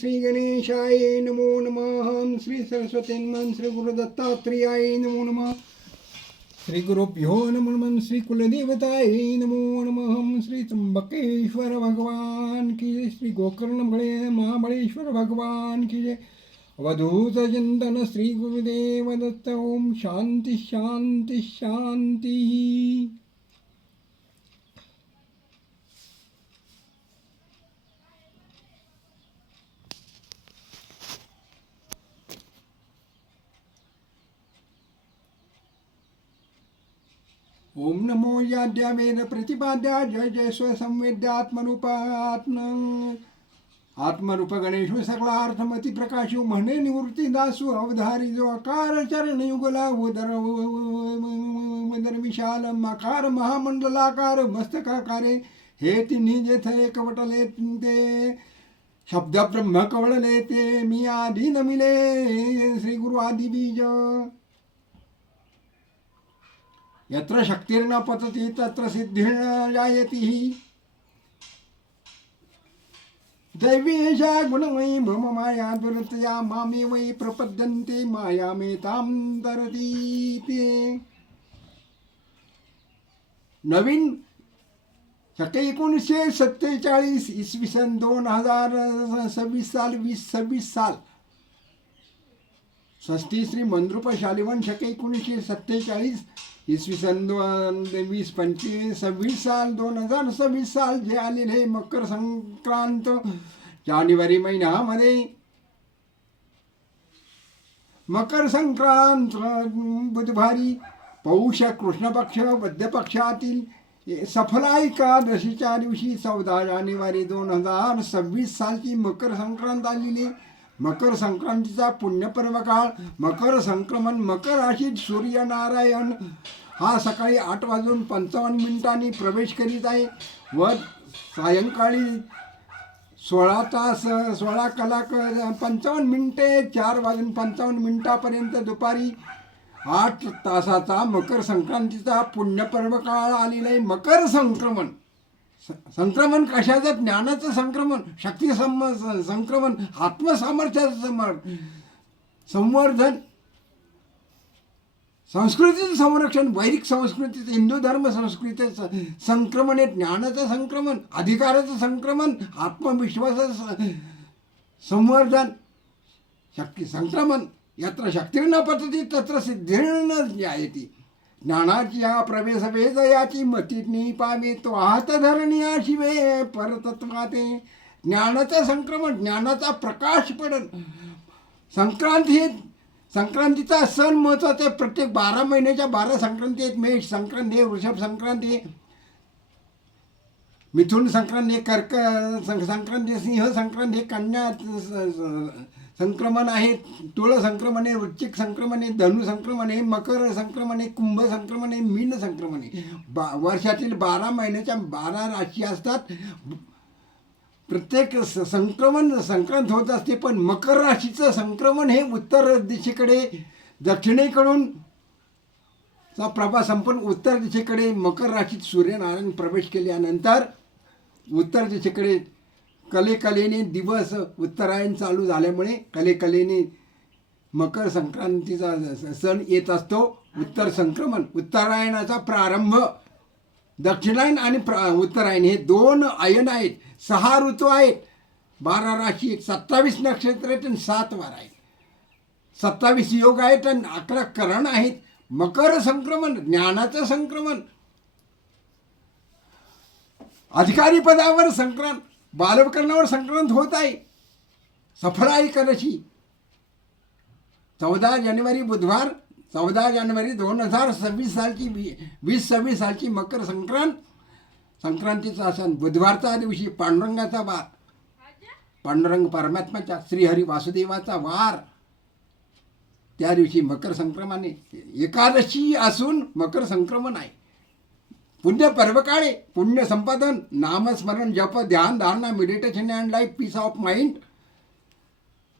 श्रीगणेशाय नमो नमः। श्रीसरस्वती नमन् श्रीगुरुदत्तात्रेयाय नमो नमः। श्रीगुरुभ्यो नमो नमः श्रीकुलदेवताय नमो नमः। श्रीतुम्बकेश्वर भगवान् जय। श्रीगोकर्णमले महाबळेश्वर भगवान् जय। वधूतचिन्तन श्रीगुरुदेवदत्त ॐ शान्तिः शान्तिः शान्तिः ओम नमो याद्या प्रतिपाद्या जय जय स्वसंवेद्यात्मरूपात्म आत्मरूप गणेशो सकला अर्थमती प्रकाशो म्हणे निवृत्ती दासू अवधारी जो अकार चरण युगला उदर उदर विशाल मकार महामंडलाकार मस्तकाकारे हे तिन्ही जेथ कवटले ते शब्द ब्रह्म कवळले ते मी आधी नमिले श्री गुरु आदि बीज यत्र शक्तिर्न पतति तत्र सिद्धिर्न जायति दैवेशा गुणमयी भ्रममाया माया दुरतया मामे वै प्रपद्यन्ते माया मेतां तरतीते नवीन शके एकोणीसशे सत्तेचाळीस इसवी सन दोन हजार सव्वीस साल वीस सव्वीस साल। षष्टी श्री मंद्रुप शालिवन शके एकोणीसशे सत्तेचाळीस इसवी सन दोन वीस पंचवीस सव्वीस साल दोन हजार सव्वीस साल जे आलेले मकर संक्रांत जानेवारी महिन्यामध्ये मकर संक्रांत बुधवारी पौष कृष्ण पक्ष मध्य पक्षातील सफला एकादशीच्या दिवशी चौदा जानेवारी दोन हजार सव्वीस सालची मकर संक्रांत आलेली. मकर संक्रांतीचा पुण्यपर्व काळ मकर संक्रमण मकर राशीत सूर्यनारायण. हा सकाळी आठ वाजून पंचावन्न मिनिटांनी प्रवेश करीत आहे. व सायंकाळी सोळा तास सोळा कलाक पंचावन्न मिनिटे चार वाजून पंचावन्न मिनिटापर्यंत दुपारी आठ तासाचा मकर संक्रांतीचा पुण्यपर्व काळ आलेला आहे. मकर संक्रमण. संक्रमण कशाचं? ज्ञानाचं संक्रमण शक्ती सम संक्रमण आत्मसामर्थ्याचं समर संवर्धन संस्कृतीचं संरक्षण वैदिक संस्कृतीचं हिंदू धर्म संस्कृतीचं संक्रमण हे ज्ञानाचं संक्रमण अधिकाराचं संक्रमण आत्मविश्वासाचं स- संवर्धन शक्ती संक्रमण यत्र शक्तीर्न पतती तत्र सिद्धिर्न ज्ञायती। ज्ञानाची या प्रवेश वेदयाची मती पावे तो आहत धरणी शिवे परतत्वाते. ज्ञानाचं संक्रमण ज्ञानाचा प्रकाश पडन. संक्रांती हे संक्रांतीचा सण महत्त्वाचा आहे. प्रत्येक बारा महिन्याच्या बारा संक्रांती आहेत. मेष संक्रांती आहे वृषभ संक्रांती आहे मिथुन संक्रांती कर्क सं- संक्रांती सिंह संक्रांती कन्या स- संक्रमण आहे तुळ संक्रमण आहे वृश्चिक संक्रमण आहे धनु संक्रमण आहे मकर संक्रमण आहे कुंभ संक्रमण आहे मीन संक्रमण आहे. बा वर्षातील बारा महिन्याच्या बारा राशी असतात. प्रत्येक स- संक्रमण संक्रांत होत असते पण मकर राशीचं संक्रमण हे उत्तर दिशेकडे दक्षिणेकडून चा प्रभा संपन्न उत्तर दिशेकडे मकर राशीत सूर्यनारायण प्रवेश केल्यानंतर उत्तर दिशेकडे कलेकलेने दिवस उत्तरायण चालू झाल्यामुळे कलेकलेने मकर संक्रांतीचा स- सण येत असतो. उत्तर संक्रमण उत्तरायणाचा प्रारंभ दक्षिणायन आणि प्र उत्तरायण हे दोन आयन आहेत. सहा ऋतू आहेत. बारा राशी आहेत. सत्तावीस नक्षत्र आहेत आणि सात वार आहेत. सत्तावीस योग आहेत आणि अकरा करण आहेत. मकर संक्रमण ज्ञानाचं संक्रमण. अधिकारी पदावर संक्रांत बालवकरणावर संक्रांत होत आहे. सफळा एकादशी चौदा जानेवारी बुधवार चौदा जानेवारी दोन हजार सव्वीस सालची वी वीस सव्वीस सालची मकर संक्रांत. संक्रांतीचा सण बुधवारचा दिवशी पांडुरंगाचा वार पांडुरंग परमात्माचा श्रीहरी वासुदेवाचा वार. त्या दिवशी मकर संक्रमण एकादशी असून मकर संक्रमण आहे. पुण्य पर्वकाळे पुण्य संपादन नामस्मरण जप ध्यान धारणा meditation and life peace of mind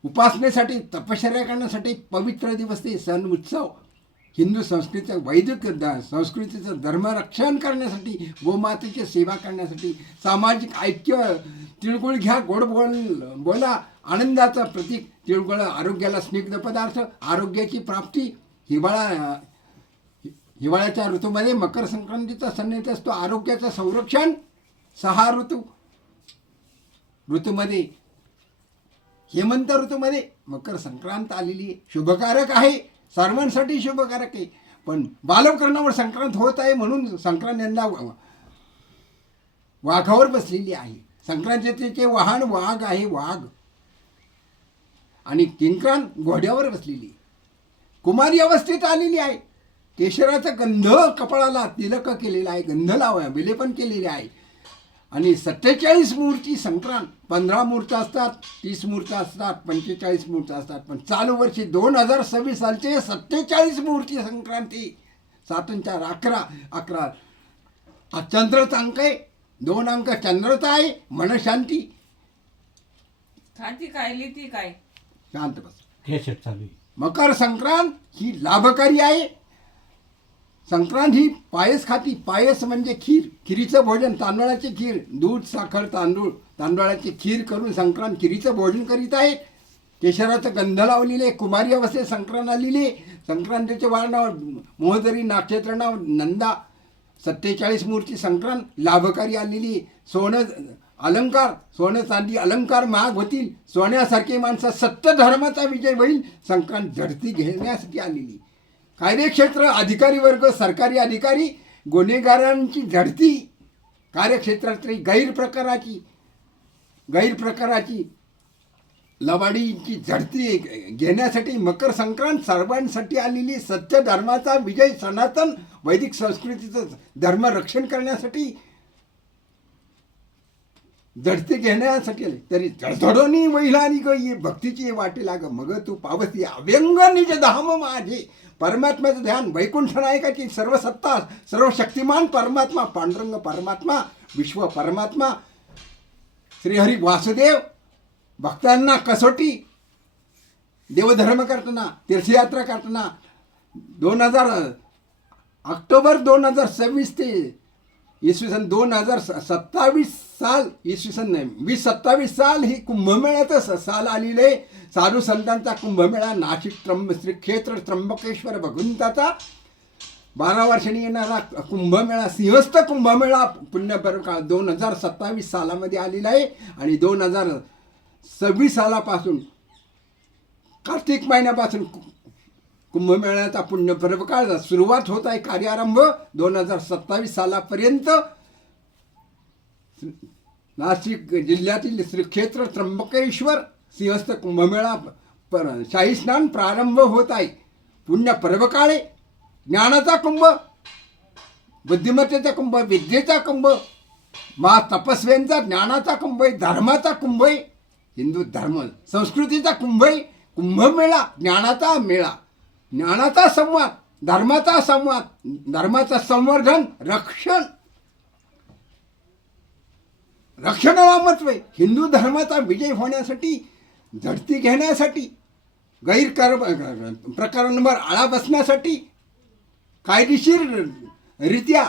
उपासनेसाठी तपश्चर्या करण्यासाठी पवित्र दिवस ते सण उत्सव. हिंदू संस्कृतीचं वैदिक संस्कृतीचं धर्मरक्षण करण्यासाठी गोमातेची सेवा करण्यासाठी सामाजिक ऐक्य तिळगुळ घ्या गोड बोल बोला आनंदाचं प्रतीक तिळगुळ आरोग्याला स्निग्ध पदार्थ आरोग्याची प्राप्ती हिवाळा हिवाळ्याच्या ऋतूमध्ये मकर संक्रांतीचा सण येत असतो. आरोग्याचं संरक्षण सहा ऋतू. ऋतूमध्ये हेमंत ऋतूमध्ये मकर संक्रांत आलेली आहे. शुभकारक आहे. सर्वांसाठी शुभकारक आहे. पण बालवकरणावर संक्रांत होत आहे म्हणून संक्रांत यंदा वाघावर बसलेली आहे. संक्रांतीचे वाहन वाघ आहे वाघ. आणि किंक्रांत घोड्यावर बसलेली आहे. कुमारी अवस्थेत आलेली आहे. केशराचा गंध कपाळाला तिलक केलेला आहे गंध लावा विलेपन केलेले आहे. आणि सत्तेचाळीस मूर्ती संक्रांत पंधरा मूर्त असतात तीस मूर्त असतात पंचेचाळीस मूर्त असतात. पण चालू वर्षी दोन हजार सव्वीस सालचे सत्तेचाळीस मूर्ती संक्रांती. सात आणि चार अकरा अकरा. हा चंद्रचा अंक आहे दोन अंक चंद्रचा आहे मनशांती काय लिहिती काय? शांत बस. केसेट चालू आहे. मकर संक्रांत ही लाभकारी आहे. संक्रांत ही पायस खाती. पायस म्हणजे खीर. खिरीचं भोजन तांदळाची खीर. दूध साखर तांदूळ. तांदळाची खीर करून संक्रांत खिरीचं भोजन करीत आहे. केशराचं गंध लावलेले कुमारी अवस्थेत संक्रांत आलेले. संक्रांतीचे वार मोहदरी नक्षत्र नाव नंदा सत्तेचाळीस मूर्ती संक्रांत लाभकारी आलेली. सोनं अलंकार सोनं चांदी अलंकार महाग होतील. सोन्यासारखे माणसं सत्य धर्माचा विजय होईल. संक्रांत झडती घेण्यासाठी आलेली. कार्यक्षेत्र अधिकारी वर्ग सरकारी अधिकारी गुन्हेगारांची झडती कार्यक्षेत्रातली गैरप्रकाराची गैरप्रकाराची लबाडीची झडती घेण्यासाठी मकर संक्रांत सर्वांसाठी आलेली सत्य धर्माचा विजय सनातन वैदिक संस्कृतीचं धर्म रक्षण करण्यासाठी जडते घेण्यासाठी तरी झडझडोनी वैलानी ग ये भक्तीची वाटे लाग मग तू पावती अव्यंग निज धाम माझे परमात्म्याचं ध्यान वैकुंठ नायकाची सर्व सत्ता सर्व शक्तिमान परमात्मा पांडुरंग परमात्मा विश्व परमात्मा. श्रीहरी वासुदेव भक्तांना कसोटी देवधर्म करताना तीर्थयात्रा करताना दोन हजार ऑक्टोबर दोन हजार सव्वीस ते इसवी सन दोन हजार सत्तावीस साल इसवी सन वीस सत्तावीस साल ही कुंभमेळ्याचं स- साल आलेलं आहे. साधू संतांचा कुंभमेळा नाशिक त्र्यंब श्री क्षेत्र त्र्यंबकेश्वर भगवंताचा. बारा वर्षांनी येणारा कुंभमेळा सिंहस्थ कुंभमेळा पुण्यपर काळ दोन हजार सत्तावीस सालामध्ये आलेला आहे. आणि दोन हजार सव्वीस सालापासून कार्तिक महिन्यापासून कु- कुंभमेळ्याचा पुण्य पर्वकाळ सुरुवात होत आहे कार्यारंभ दोन हजार सत्तावीस सालापर्यंत. नाशिक जिल्ह्यातील श्री क्षेत्र त्र्यंबकेश्वर सिंहस्थ कुंभमेळा पर शाही स्नान प्रारंभ होत आहे. पुण्य पर्वकाळे ज्ञानाचा कुंभ बुद्धिमत्तेचा कुंभ विद्येचा कुंभ मा तपस्व्यांचा ज्ञानाचा कुंभ आहे धर्माचा कुंभ आहे हिंदू धर्म संस्कृतीचा कुंभ आहे कुंभमेळा ज्ञानाचा मेळा. ज्ञानाचा संवाद धर्माचा संवाद धर्माचं संवर्धन रक्षण. रक्षणाला महत्त्व आहे. हिंदू धर्माचा विजय होण्यासाठी झडती घेण्यासाठी गैरकार प्रकारांवर आळा बसण्यासाठी कायदेशीर रित्या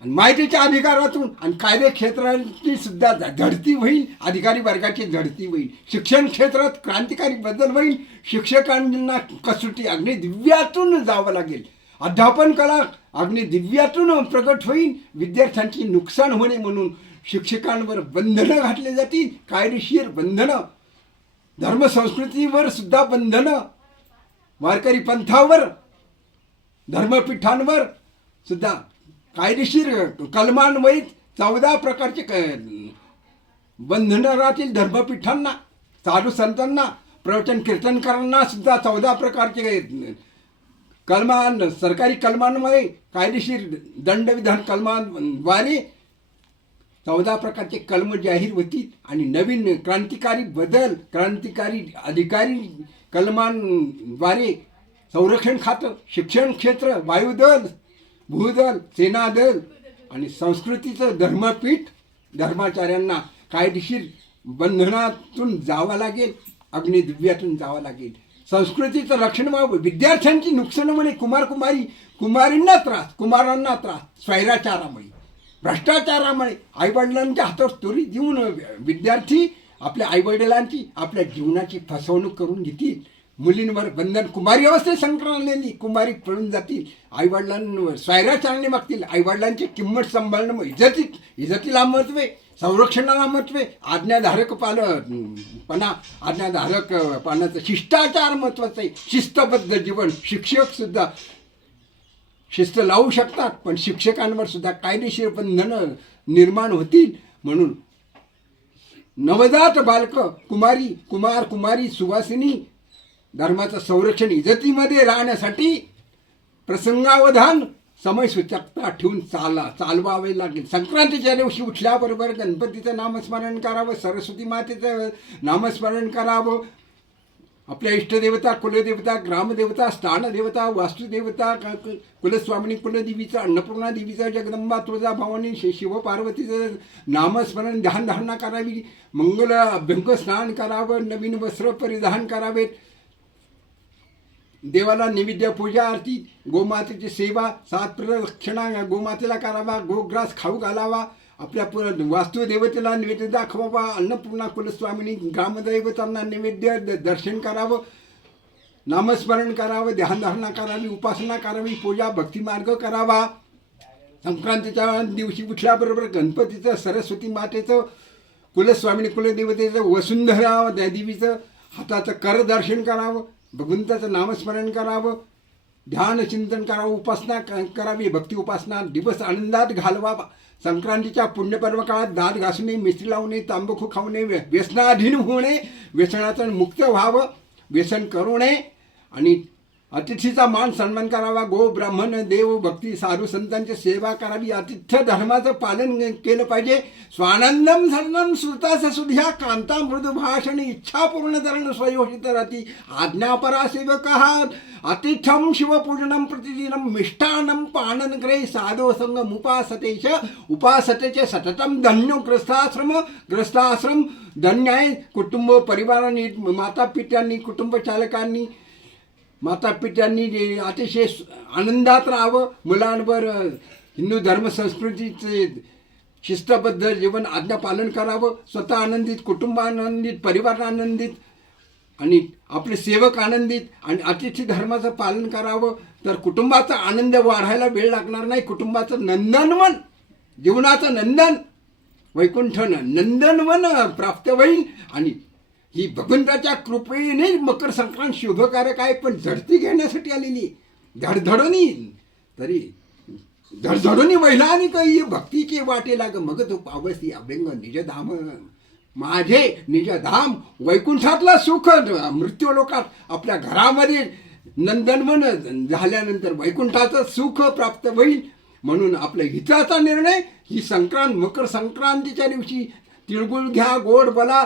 आणि माहितीच्या अधिकारातून आणि कायदे क्षेत्राची सुद्धा झडती होईल अधिकारी वर्गाची झडती होईल शिक्षण क्षेत्रात क्रांतिकारी बदल होईल शिक्षकांना कसोटी अग्निदिव्यातून जावं लागेल. अध्यापन कला अग्निदिव्यातून प्रकट होईल विद्यार्थ्यांची नुकसान होणे म्हणून शिक्षकांवर बंधनं घातली जातील कायदेशीर बंधनं. धर्मसंस्कृतीवर सुद्धा बंधनं. वारकरी पंथावर धर्मपीठांवर सुद्धा कायदेशीर कलमान्वयित चौदा प्रकारचे क बंधनं राहतील धर्मपीठांना साधू संतांना प्रवचन कीर्तनकारांना सुद्धा चौदा प्रकारचे कलमान सरकारी कलमांमध्ये कायदेशीर दंडविधान कलमांद्वारे चौदा प्रकारचे कलम जाहीर होतील आणि नवीन क्रांतिकारी बदल क्रांतिकारी अधिकारी कलमांद्वारे संरक्षण खातं शिक्षण क्षेत्र वायुदल भूदल सेनादल आणि संस्कृतीचं धर्मपीठ धर्माचार्यांना कायदेशीर बंधनातून जावं लागेल अग्निदिव्यातून जावं लागेल. संस्कृतीचं रक्षण व्हावं. विद्यार्थ्यांची नुकसान म्हणे कुमार कुमारी कुमारींना त्रास कुमारांना त्रास स्वैराचारामुळे भ्रष्टाचारामुळे आईवडिलांच्या हातात तुरी देऊन विद्यार्थी आपल्या आईवडिलांची आपल्या जीवनाची फसवणूक करून घेतील. मुलींवर बंधन कुमारी अवस्थेत संक्रांतलेली कुमारी पळून जातील. आईवडिलांवर स्वैराचारणे मागतील. आईवडिलांची किंमत सांभाळणं इज्जती इज्जतीत इज्जतीला महत्वे आहे. संरक्षणाला महत्वे आज्ञाधारक पाल पणा आज्ञाधारक पानाचं शिष्टाचार महत्वाचं आहे. शिस्तबद्ध जीवन शिक्षक सुद्धा शिस्त लावू शकतात पण शिक्षकांवर सुद्धा कायदेशीर बंधनं निर्माण होतील म्हणून. नवजात बालक कुमारी कुमार कुमारी सुवासिनी धर्माचं संरक्षण इज्जतीमध्ये राहण्यासाठी प्रसंगावधान समय सूचकता ठेवून चाला चालवावे लागेल. संक्रांतीच्या दिवशी उठल्याबरोबर गणपतीचं नामस्मरण करावं सरस्वती मातेचं नामस्मरण करावं. आपल्या इष्टदेवता कुलदेवता ग्रामदेवता स्थानदेवता वास्तुदेवता कुलस्वामिनी कुलदेवीचा अन्नपूर्णा देवीचा जगदंबा तुळजा भवानी शिवपार्वतीचं नामस्मरण ध्यानधारणा करावी. मंगल अभ्यंग स्नान करावं नवीन वस्त्र परिधान करावेत. देवाला नैवेद्य पूजा आरती गोमातेची सेवा सात प्रदक्षिणा गोमातेला करावा गोग्रास खाऊ घालावा आपल्या पुर वास्तुदेवतेला नैवेद्य दाखवावा अन्नपूर्णा कुलस्वामिनी ग्रामदैवतांना नैवेद्य द- दर्शन करावं नामस्मरण करावं ध्यानधारणा करावी उपासना करावी पूजा भक्तिमार्ग करावा. संक्रांतीच्या दिवशी उठल्याबरोबर गणपतीचं सरस्वती मातेचं कुलस्वामिनी कुलदेवतेचं वसुंधरा देवीचं हाताचं कर दर्शन करावं. भगवंताचं नामस्मरण करावं ध्यान चिंतन करावं उपासना क- करावी भक्ती उपासना दिवस आनंदात घालवावा संक्रांतीच्या पुण्यपर्व काळात दात घासणे मिस्त्री लावणे तांबखू खाऊ नये व्य- व्यसनाधीन होऊ नये व्यसनातून मुक्त व्हावं व्यसन करू नये आणि अतिथीचा मान सन्मान करावा. गो ब्राह्मण देव भक्ती साधू संतांची सेवा करावी. आतिथ्य धर्माचं पालन केलं पाहिजे. स्वानंदम धर्मम श्रुतास सुध्या कांता मृदू भाषण. इच्छा पूर्ण धरण स्वयोषित राहती आज्ञापरा सेवक. आतिथ्यम शिवपूजनम प्रतिदिनम मिष्टानम पानन ग्रहे साधो संग उपासतेच उपासतेचे सततम धन्य ग्रस्ताश्रम ग्रस्ताश्रम धन्य आहे कुटुंब परिवारांनी माता पित्यांनी कुटुंब चालकांनी मातापित्यांनी जे अतिशय आनंदात राहावं. मुलांवर हिंदू धर्म संस्कृतीचे शिस्तबद्ध जीवन आज्ञा पालन करावं. स्वतः आनंदित कुटुंब आनंदित परिवार आनंदित आणि आपले सेवक आनंदित आणि अतिथी धर्माचं पालन करावं. तर कुटुंबाचा आनंद वाढायला वेळ लागणार नाही. कुटुंबाचं नंदनवन जीवनाचं नंदन वैकुंठ नंदनवन प्राप्त होईल आणि ही भगवंताच्या कृपेने मकर संक्रांत शुभकारक आहे पण झडती घेण्यासाठी आलेली धडधडोनी. तरी धडधडोनी महिला आणि काही भक्तीचे वाटे लाग मग तो पावसी अभ्यंग निजधाम. माझे निजधाम वैकुंठातला सुख मृत्यू लोकात आपल्या घरामध्ये नंदनवन झाल्यानंतर वैकुंठाचं सुख प्राप्त होईल म्हणून आपल्या हिताचा निर्णय ही संक्रांत मकर संक्रांतीच्या दिवशी तिळगुळ घ्या गोड बला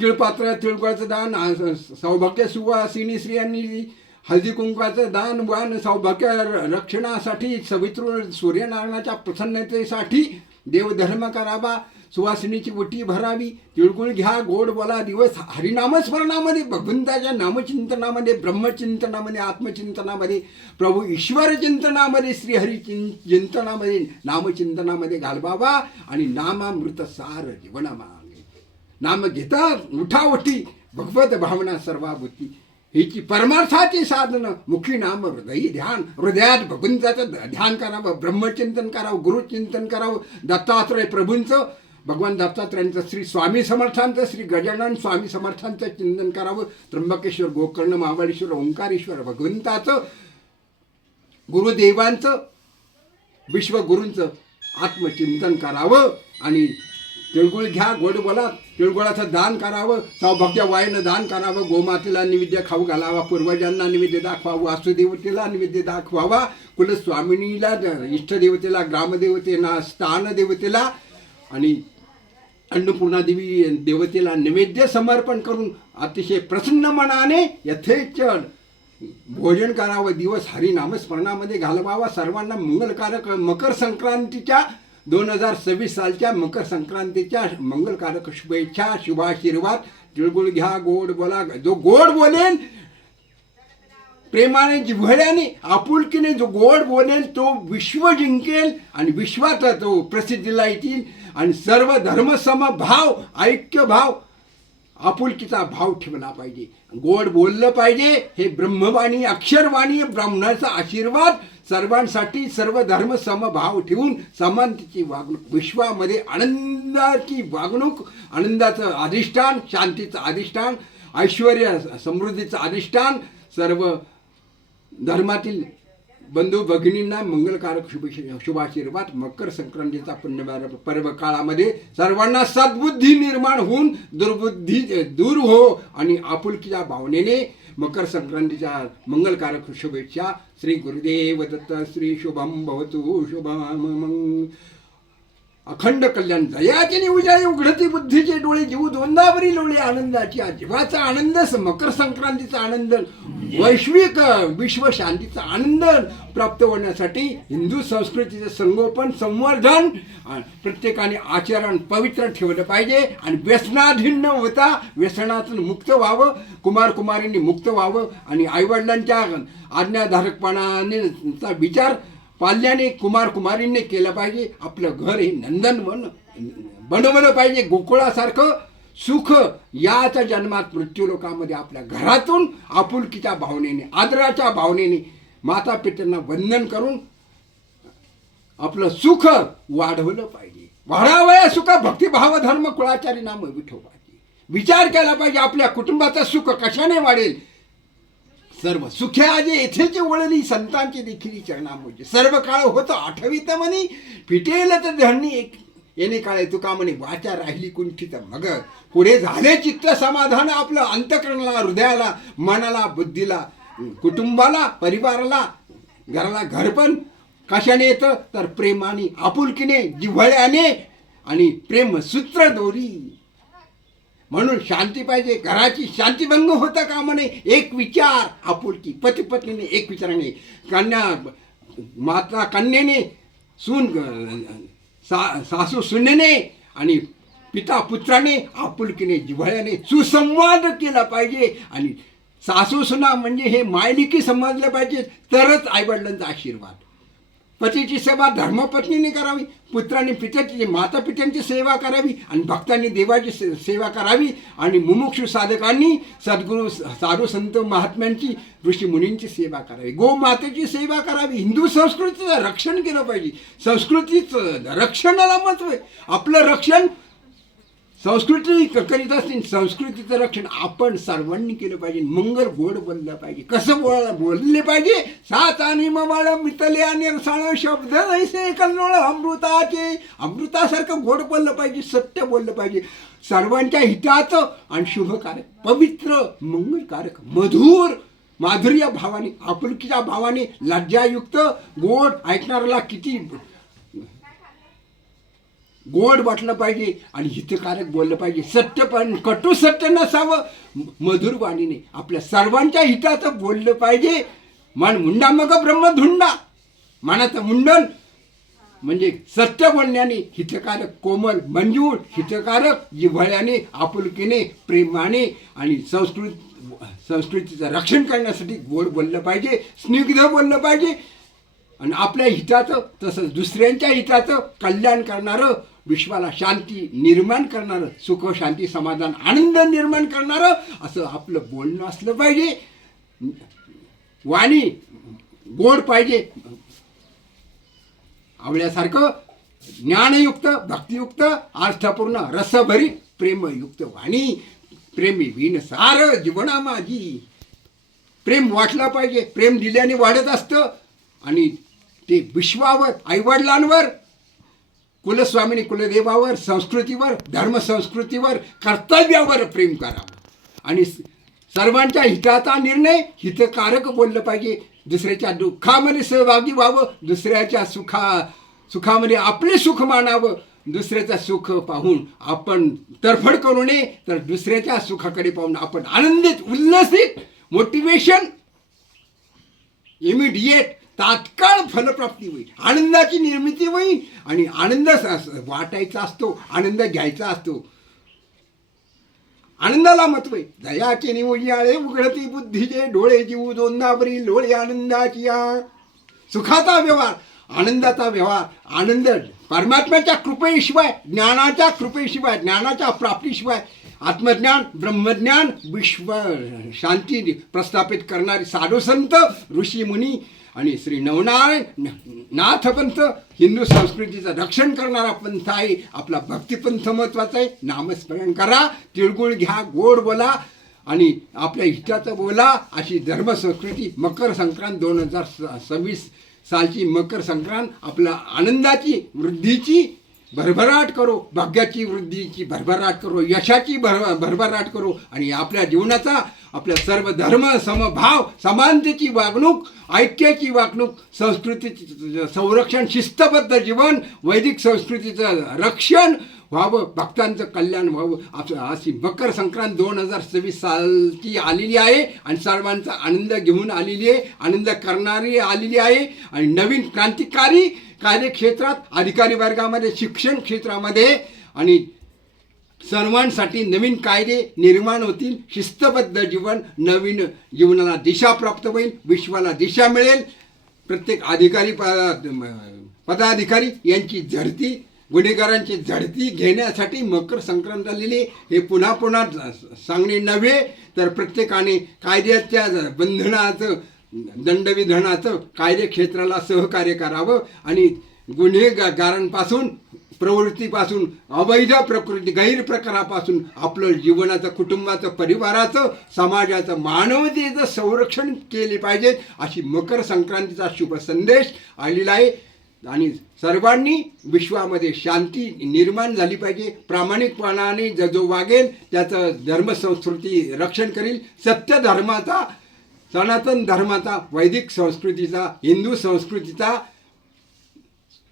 तिळपात्र तिळगुळाचं दान सौभाग्य सुवासिनी स्त्रियांनी हळदी कुंकवाचं दान वान सौभाग्य रक्षणासाठी सवित्र सूर्यनारायणाच्या प्रसन्नतेसाठी देवधर्म करावा सुवासिनीची बुटी भरावी तिळगुळ घ्या गोड बोला दिवस हरिनामस्मरणामध्ये भगवंताच्या नामचिंतनामध्ये ब्रह्मचिंतनामध्ये आत्मचिंतनामध्ये प्रभू ईश्वर चिंतनामध्ये श्रीहरी चिं चिंतनामध्ये नामचिंतनामध्ये घालवावा आणि नामामृत सार जीवनामा. नाम घेता उठावटी भगवत भावना सर्वाभूती. हिची परमार्थाची साधनं मुखी नाम हृदयी ध्यान. हृदयात भगवंताचं ध्यान करावं ब्रह्मचिंतन करावं गुरुचिंतन करावं दत्तात्रय प्रभूंचं. भगवान दत्तात्रयांचं श्री स्वामी समर्थांचं श्री गजानन स्वामी समर्थांचं चिंतन करावं. त्र्यंबकेश्वर गोकर्ण महाबळेश्वर ओंकारेश्वर भगवंताचं. गुरुदेवांचं विश्वगुरूंचं आत्मचिंतन करावं आणि तिळगुळ घ्या गोड बोला. तिळगुळाचं दान करावं सौभाग्य वायनं दान करावं गोमातेला निवेद्य खाऊ घालावा पूर्वजांना निवेद्य दाखवावं वासुदेवतेला निवेद्य दाखवावा कुलस्वामिनीला इष्टदेवतेला ग्रामदेवतेला स्थानदेवतेला आणि अन्नपूर्णा देवी देवतेला नैवेद्य समर्पण करून अतिशय प्रसन्न मनाने यथेच भोजन करावं दिवस हरिनामस्मरणामध्ये घालवावा सर्वांना मंगलकारक मकर संक्रांतीच्या दोन हजार सव्वीस सालच्या मकर संक्रांतीच्या मंगलकारक शुभेच्छा शुभाशीर्वाद तिळगुळ घ्या गोड बोला. जो गोड बोलेन प्रेमाने जिव्हाळ्याने आपुलकीने जो गोड बोलेल तो विश्व जिंकेल आणि विश्वात तो प्रसिद्धीला येतील आणि सर्व धर्मसम भाव ऐक्य भाव आपुलकीचा भाव ठेवला पाहिजे. गोड बोललं पाहिजे हे ब्रह्मवाणी अक्षरवाणी ब्राह्मणाचा आशीर्वाद सर्वांसाठी सर्व धर्म समभाव ठेवून समानतेची वागणूक विश्वामध्ये आनंदाची वागणूक आनंदाचं अधिष्ठान शांतीचं अधिष्ठान ऐश्वर समृद्धीचं अधिष्ठान सर्व धर्मातील बंधू भगिनींना मंगलकारक शुभ शुभाशीर्वाद मकर संक्रांतीचा पुण्य पर्व काळामध्ये सर्वांना सद्बुद्धी निर्माण होऊन दुर्बुद्धी दूर हो आणि आपुलकीच्या भावनेने मकर संक्रांतीच्या मंगलकारक शुभेच्छा. श्री गुरुदेव दत्त श्री शुभम भवतु शुभम अखंड कल्याण दयाचे उजाई उघडती बुद्धीचे डोळे जीव दोंदावरी लोळे आनंदाची. जीवाचा आनंद मकर संक्रांतीचा आनंद वैश्विक विश्व शांतीचा आनंद प्राप्त होण्यासाठी हिंदू संस्कृतीचे संगोपन संवर्धन प्रत्येकाने आचरण पवित्र ठेवलं पाहिजे आणि व्यसनाधीन न होता व्यसनातून मुक्त व्हावं कुमार कुमारींनी मुक्त व्हावं आणि आईवडिलांच्या आज्ञाधारकपणाने चा विचार पाल्याने कुमार कुमारींनी केलं पाहिजे. आपलं घर हे नंदनवन बनवलं पाहिजे. गोकुळासारखं सुख याच जन्मात मृत्यूलोकामध्ये आपल्या घरातून आपुलकीच्या भावनेने आदराच्या भावनेने माता पित्यांना वंदन करून आपलं सुख वाढवलं पाहिजे. वाढावया सुख भक्तिभाव धर्म कुळाचारी नाम विठोबाची. विचार केला पाहिजे आपल्या कुटुंबाचं सुख कशाने वाढेल? सर्व सुखे आजे येथेची वळली संतांची देखील चरणामुळे सर्व काळ होतं आठवीत म्हणी फिटेल तर धरणी एक येणे काळे तुका म्हणे वाचा राहिली कुंठित मग. पुढे झाले चित्त समाधान आपलं अंतकरणाला हृदयाला मनाला बुद्धीला कुटुंबाला परिवाराला घराला घरपण कशाने येतं? तर प्रेमाने आपुलकीने जिव्हाळ्याने. आणि प्रेम सूत्र दोरी. म्हणून शांती पाहिजे घराची शांतीभंग होता का म्हणे एक विचार आपुलकी पती पत्नीने एक विचाराने. कन्या माता कन्येने सून सा सासू सुनेने आणि पिता पुत्राने आपुलकीने जिव्हाळ्याने सुसंवाद केला पाहिजे. आणि सासू सुना म्हणजे हे मायलिकी समजलं पाहिजे. तरच आईवडिलांचा आशीर्वाद. पतीची सेवा धर्मपत्नीने करावी पुत्राने पित्याची मातापित्यांची सेवा करावी आणि भक्तांनी देवाची से- सेवा करावी आणि मुमुक्षु साधकांनी सद्गुरू साधू संत महात्म्यांची ऋषी मुनींची सेवा करावी. गोमातेची सेवा करावी. हिंदू संस्कृतीचं रक्षण केलं पाहिजे. संस्कृतीचं रक्षणाला महत्त्व आहे. आपलं रक्षण संस्कृती करीत असतील संस्कृतीचं रक्षण आपण सर्वांनी केलं पाहिजे. मंगल गोड बोललं पाहिजे. कसं बोल बोलले पाहिजे? सात आणि ममाळ मितले आणि रसाळ शब्द ऐसे कल्लोळ अमृताचे. अमृतासारखं गोड बोललं पाहिजे सत्य बोललं पाहिजे. सर्वांच्या हिताचं आणि शुभकारक पवित्र मंगलकारक मधुर माधुर्य भावाने आपुलकीच्या भावाने लज्जायुक्त गोड ऐकणाऱ्याला किती गोड वाटलं पाहिजे आणि हितकारक बोललं पाहिजे. सत्य पण कटू सत्य नसावं. मधुर वाणीने आपल्या सर्वांच्या हिताचं बोललं पाहिजे. मन मुंडा मग ब्रह्मधुंडा मनाचं मुंडन. म्हणजे सत्य बोलण्याने हितकारक कोमल मंजूळ हितकारक जिव्हाळ्याने आपुलकीने प्रेमाने आणि संस्कृत संस्कृतीचं रक्षण करण्यासाठी गोड बोललं पाहिजे स्निग्ध बोललं पाहिजे. आणि आपल्या हिताचं तसंच दुसऱ्यांच्या हिताचं कल्याण करणारं विश्वाला शांती निर्माण करणारं सुख शांती समाधान आनंद निर्माण करणारं असं आपलं बोलणं असलं पाहिजे. वाणी गोड पाहिजे. आवळ्यासारखं ज्ञानयुक्त भक्तियुक्त अर्थपूर्ण रसभरी प्रेमयुक्त वाणी प्रेमी विण सार जीवना माझी. प्रेम वाटलं पाहिजे. प्रेम दिल्याने वाढत असतं आणि ते विश्वावर आईवडिलांवर कुलस्वामिनी कुलदेवावर संस्कृतीवर धर्मसंस्कृतीवर कर्तव्यावर प्रेम करावं आणि सर्वांच्या हिताचा निर्णय हितकारक बोललं पाहिजे. दुसऱ्याच्या दुःखामध्ये सहभागी व्हावं दुसऱ्याच्या सुखा सुखामध्ये आपले सुख मानावं दुसऱ्याचं सुख पाहून आपण तरफड करू नये तर दुसऱ्याच्या सुखाकडे पाहून आपण आनंदित उल्लसित मोटिवेशन इमिडिएट तात्काळ फलप्राप्ती होईल. आनंदाची निर्मिती होईल आणि आनंद वाटायचा असतो आनंद घ्यायचा असतो. आनंदाला महत्त्व आहे. दयाचे निवळी उघडती बुद्धीचे डोळे जीव दोंदावरी लोळे आनंदाची सुखाचा व्यवहार आनंदाचा व्यवहार आनंद परमात्म्याच्या कृपेशिवाय ज्ञानाच्या कृपेशिवाय ज्ञानाच्या प्राप्तीशिवाय आत्मज्ञान ब्रह्मज्ञान विश्व शांती प्रस्थापित करणारे साधुसंत ऋषीमुनी आणि श्री नवनारायण नाथपंथ हिंदू संस्कृतीचं रक्षण करणारा पंथ आहे आपला भक्तिपंथ महत्त्वाचा आहे. नामस्मरण करा तिळगुळ घ्या गोड बोला आणि आपल्या इष्टाचं बोला अशी धर्मसंस्कृती मकर संक्रांत दोन हजार सव्वीस सालची मकर संक्रांत आपला आनंदाची वृद्धीची भरभराट करो भाग्याची वृद्धीची भरभराट करो यशाची भर भरभराट करो आणि आपल्या जीवनाचा आपल्या सर्व धर्म समभाव समानतेची वागणूक ऐक्याची वागणूक संस्कृतीची संरक्षण शिस्तबद्ध जीवन वैदिक संस्कृतीचं रक्षण व्हावं भक्तांचं कल्याण व्हावं. असं अशी मकर संक्रांत दोन हजार सव्वीस सालची आलेली आहे आणि सर्वांचा आनंद घेऊन आलेली आहे आनंद करणारी आलेली आहे. आणि नवीन क्रांतिकारी कार्यक्षेत्रात अधिकारी वर्गामध्ये शिक्षण क्षेत्रामध्ये आणि सर्वांसाठी नवीन कायदे निर्माण होतील. शिस्तबद्ध जीवन नवीन जीवनाला दिशा प्राप्त होईल विश्वाला दिशा मिळेल. प्रत्येक अधिकारी पदाधिकारी यांची झडती गुन्हेगारांची झडती घेण्यासाठी मकर संक्रांत आलेली आहे. हे पुन्हा पुन्हा सांगणे नव्हे तर प्रत्येकाने कायद्याच्या बंधनाचं दंडविधानाचं कार्यक्षेत्राला सहकार्य करावं आणि गुन्हेगारांपासून प्रवृत्तीपासून अवैध प्रकृती गैरप्रकारापासून आपलं जीवनाचं कुटुंबाचं परिवाराचं समाजाचं मानवतेचं संरक्षण केले पाहिजे अशी मकर संक्रांतीचा शुभ संदेश आलेला आहे आणि सर्वांनी विश्वामध्ये शांती निर्माण झाली पाहिजे. प्रामाणिकपणाने ज जो वागेल त्याचं धर्मसंस्कृती रक्षण करील. सत्य धर्माचा सनातन धर्माचा वैदिक संस्कृतीचा हिंदू संस्कृतीचा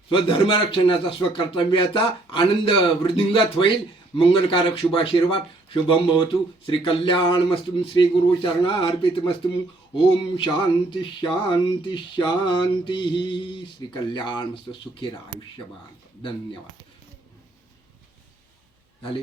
स्वधर्मरक्षणाचा स्वकर्तव्याचा आनंद वृद्धिंगत होईल. मंगलकारक शुभाशीर्वाद. शुभम भवतु. श्री कल्याण मस्तुम श्री गुरु चरणा अर्पित मस्तुम ओम शांती शांती शांती। श्री कल्याण मस्त सुखी आयुष्यमान धन्यवाद। झाले?